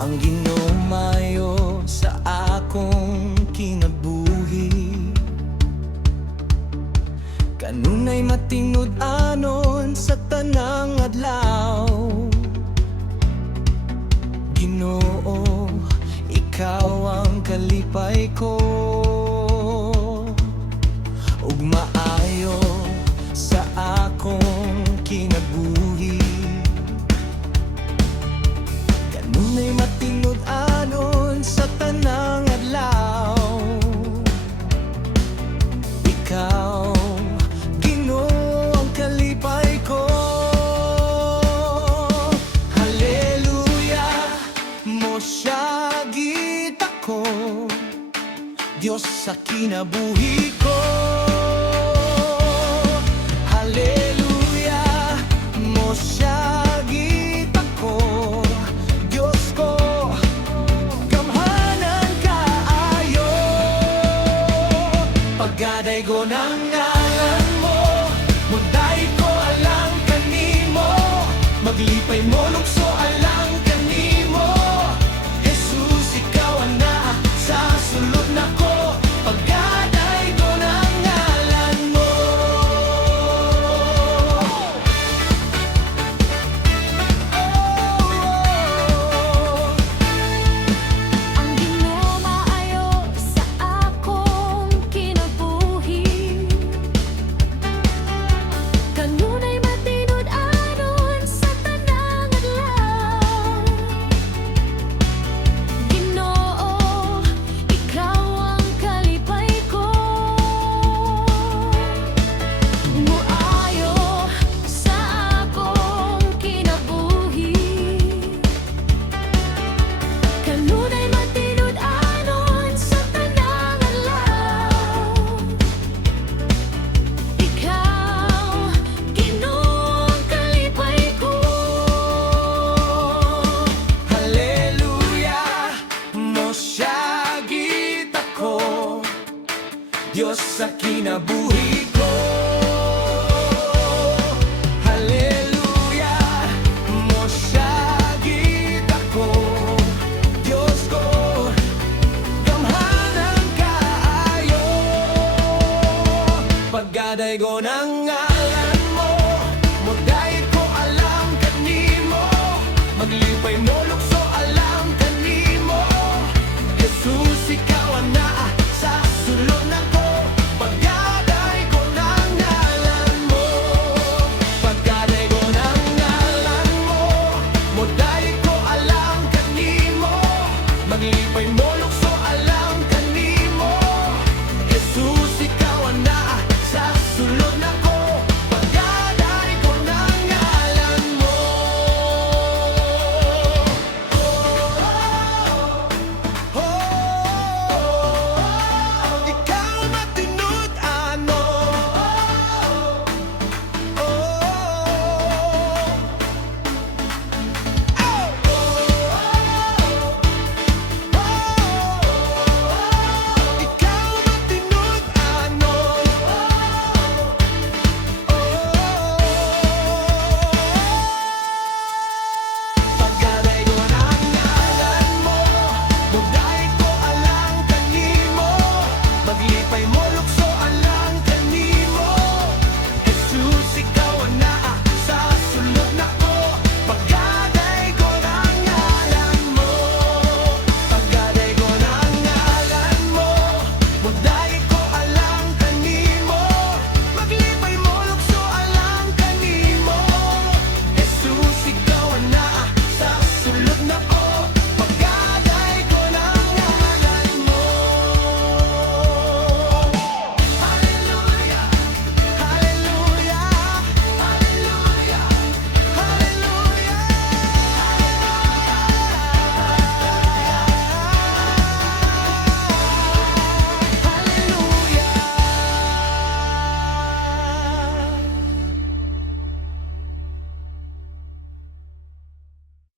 ang Ginoo maayo sa akong kinabuhi. Kanunay matingnud-anon sa tanang adlaw. Ginoo, ikaw ang kalipay ko, ug maayo sa akong kinabuhi. Kanunay matingnud-anon sa tanang adlaw. Ikaw, Ginoo, ang kalipay ko. Hallelujah, mo siya gita ko, Diyos sa kinabuhi ko. Hallelujah, mo siya gita ko, Diyos ko, gamhanan kaayo. Pagkaday ko ng ngalan mo, munday ko alang kanimo, maglipay mo lukso alang kanimo. Jesus, ikaw ana sa sulod nako, pagkaday ko ng ngalan mo. Ang Ginoo maayo sa akong kinabuhi. Kanunay matingnud-anon sa tanang adlaw. Ginoo, ikaw ang kalipay ko, muayo sa akong kinabuhi. Kanunay matingnud-anon sa tanang adlaw. Ikaw, Ginoo, ang kalipay ko. Hallelujah, mo siya gita ko, Diyos sa kinabuhi